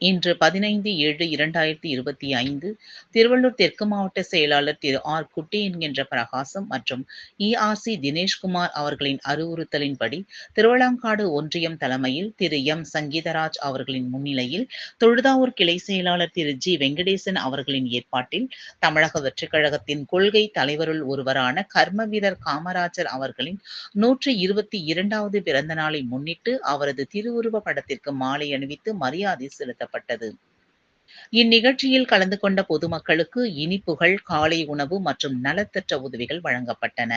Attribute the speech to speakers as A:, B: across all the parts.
A: இன்று பதினைந்து ஏழு இரண்டாயிரத்தி இருபத்தி ஐந்து திருவள்ளூர் தெற்கு மாவட்ட செயலாளர் திரு ஆர் குட்டி என்கின்ற பிரகாசம் மற்றும் இஆர்சி தினேஷ்குமார் அவர்களின் அறிவுறுத்தலின்படி திருவளாங்காடு ஒன்றியம் தலைமையில் திரு எம் சங்கீதராஜ் அவர்களின் முன்னிலையில் தொழுதாவூர் கிளை செயலாளர் திரு ஜி வெங்கடேசன் அவர்களின் ஏற்பாட்டில் தமிழக வெற்றிக் கழகத்தின் கொள்கை தலைவருள் ஒருவரான கர்ம வீரர் காமராஜர் அவர்களின் நூற்றி இருபத்தி இரண்டாவது பிறந்த நாளை முன்னிட்டு அவரது திருவுருவ படத்திற்கு மாலை அணிவித்து மரியாதை செலுத்த செலுத்தப்பட்டது இந்நிகழ்ச்சியில் கலந்து கொண்ட பொதுமக்களுக்கு இனிப்புகள் காலை உணவு மற்றும் நலத்தற்ற உதவிகள் வழங்கப்பட்டன.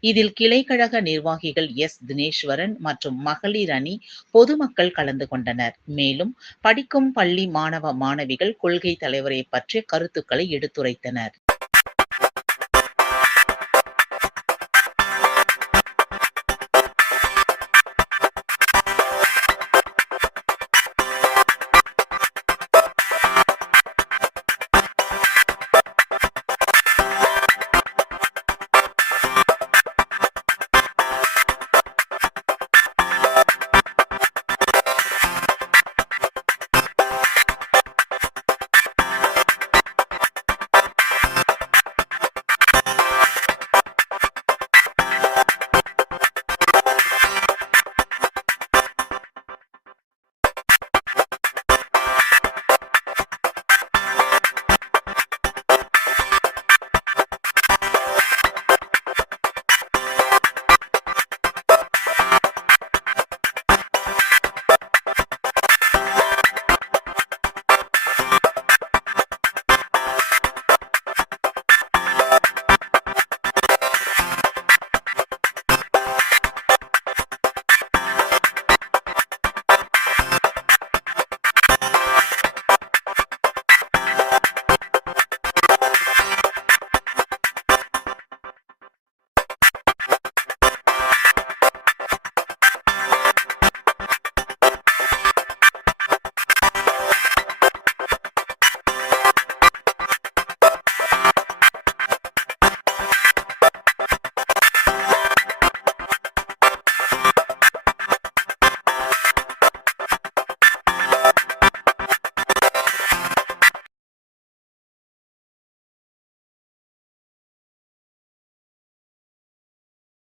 A: இதில் கிளைக்கழக நிர்வாகிகள் எஸ். தினேஸ்வரன் மற்றும் மகளிர் அணி பொதுமக்கள் கலந்து கொண்டனர். மேலும் படிக்கும் பள்ளி மாணவ மாணவிகள் கொள்கை தலைவரை பற்றிய கருத்துக்களை எடுத்துரைத்தனர்.